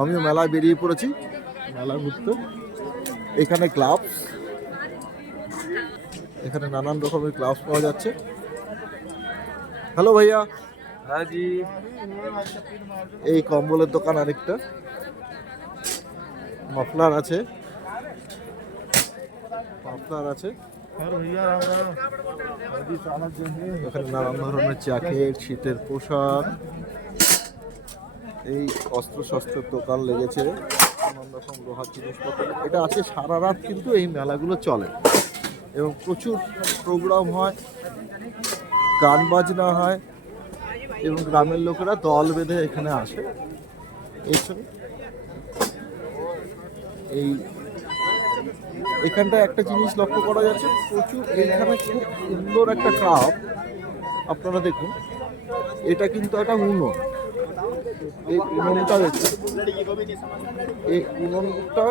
আমিও মেলায় বেরিয়ে পড়েছি, মেলা ঘুরতে। এখানে গ্লাভস, এখানে নানান রকমের গ্লাভস পাওয়া যাচ্ছে। হ্যালো ভাইয়া। हाँ जी। এই কম্বলের দোকান আরেকটা, মাফলার আছে, মাফলার আছে। এখানে নানান ধরনের জ্যাকেট, শীতের পোশাক, এই অস্ত্র শস্ত্রের দোকান লেগেছে, নানান রকম লোহার জিনিসপত্র। এটা আছে সারা রাত, কিন্তু এই মেলাগুলো চলে এবং প্রচুর প্রোগ্রাম হয়, গান বাজনা হয় এবং গ্রামের লোকেরা দল বেঁধে এখানে আসে। এই এখানটায় একটা জিনিস লক্ষ্য করা যাচ্ছে, প্রচুর এখানে খুব সুন্দর একটা ক্রাফট। আপনারা দেখুন, এটা কিন্তু একটা উনুন। এই উনুনটা দেখুন, এই উনুনটা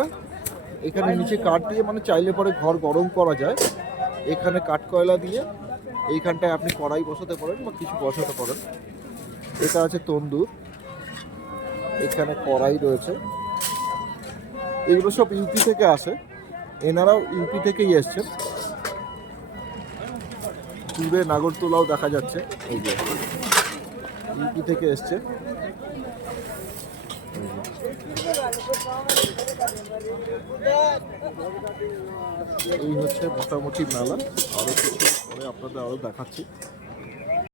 এখানে নিচে কাঠ দিয়ে, মানে চাইলে পরে ঘর গরম করা যায়। এখানে কাঠ কয়লা দিয়ে এইখানটায় আপনি কড়াই বসাতে পারেন বা কিছু বসাতে পারেন। এটা আছে তন্দুর, এখানে কড়াই রয়েছে। এগুলো সব ইউপি থেকে আসে, এনারাও ইউপি থেকেই এসছেন। দূরে নাগরতলাও দেখা যাচ্ছে, এই যে ইউপি থেকে এসছে। এই হচ্ছে মোটামুটি মেলা। আরো কিছু পরে আপনাদের আরো দেখাচ্ছি।